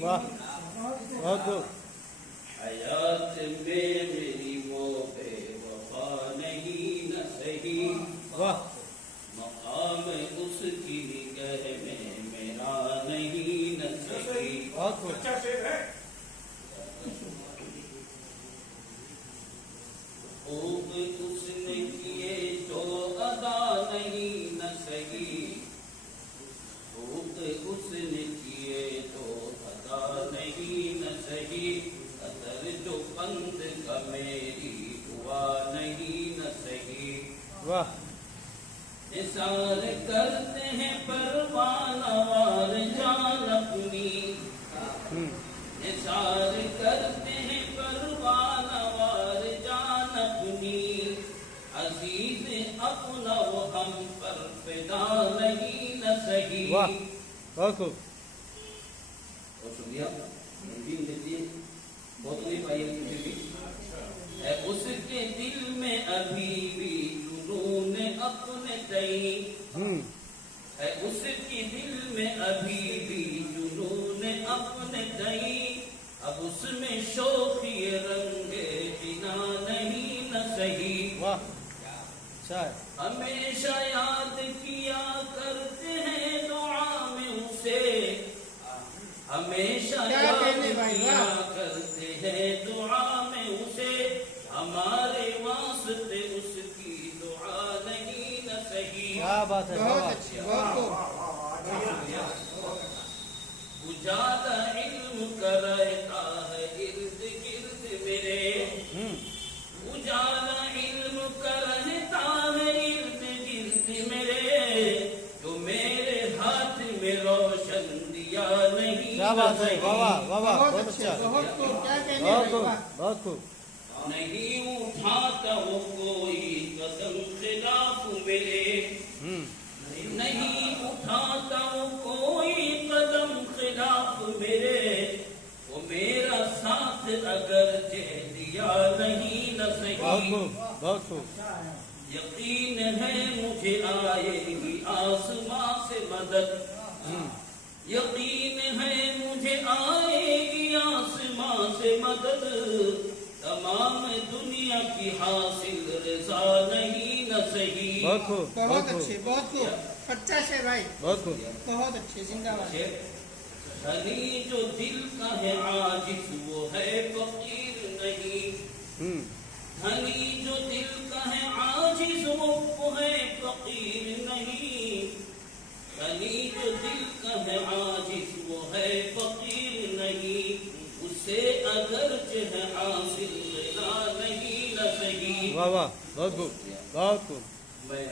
واہ بہت خوب. حیات میں میری وہ بے وفا نہیں نہ سہی. واہ مقام اس کی نگہ میں میرا نہیں نہ سہی. بہت خوب. خوب اس نے کیے جو ادا نہیں نہ سہی. خوب اس نے کیے جو ادا نہیں نہ سہی. قدر جو بند کا میری ہوا نہیں نہ سہی. واہ نثار کرتے ہیں پروانہ وار جان اپنی. نثار کرتے ہیں پروانہ وار جان اپنی. عزیز اپنا وہ ہم پر فدا نہیں نہ سہی. واہ بہت خوب. بہت شکریہ. بہت نہیں پائی ہے اس کے دل میں ابھی بھی جنون اپنے تئی. ہے اس کے دل میں ابھی بھی جنون اپنے تئی. اب اس میں شوقی رنگ بنا نہیں نہ سہی. واہ اچھا ہے. ہمیشہ یاد کیا کرتے ہیں دعا میں اسے. ہمیشہ یاد کیا کرتے ہیں دعا میں اسے. ہمارے واسطے اس کی دعا نہیں نہ سہی. کیا بات ہے. اجالا علم کا رہتا ہے ارد گرد میرے. اجالا علم کا رہتا ہے ارد گرد میرے. جو میرے ہاتھ میں روشن دیا نہیں. کیا بات ہے. واہ واہ واہ واہ بہت اچھا. بہت خوب بہت خوب. نہیں اٹھاتا وہ کوئی قدم خلاف میرے. نہیں اٹھاتا وہ کوئی قدم خلاف میرے. وہ میرا ساتھ اگر دیا نہیں نہ بہت سہی. خوب بہت خوب. یقین ہے مجھے آئے گی آسماں سے مدد. یقین ہے مجھے آئے گی آسماں سے مدد. تمام دنیا کی حاصل رضا نہیں نہ سہی. بہت خوب بہت اچھے. بہت خوب. 50 ہے بھائی. بہت خوب. بہت اچھے. زندہ باد. دھنی جو دل کا ہے عاجز وہ ہے فقیر نہیں. دھنی جو دل کا ہے عاجز وہ ہے فقیر نہیں. دھنی جو دل کا ہے عاجز وہ ہے فقیر نہیں. اسے اگرچہ ہے حاصل رضا نہیں نہ سہی. واہ واہ بہت خوب بہت خوب. میں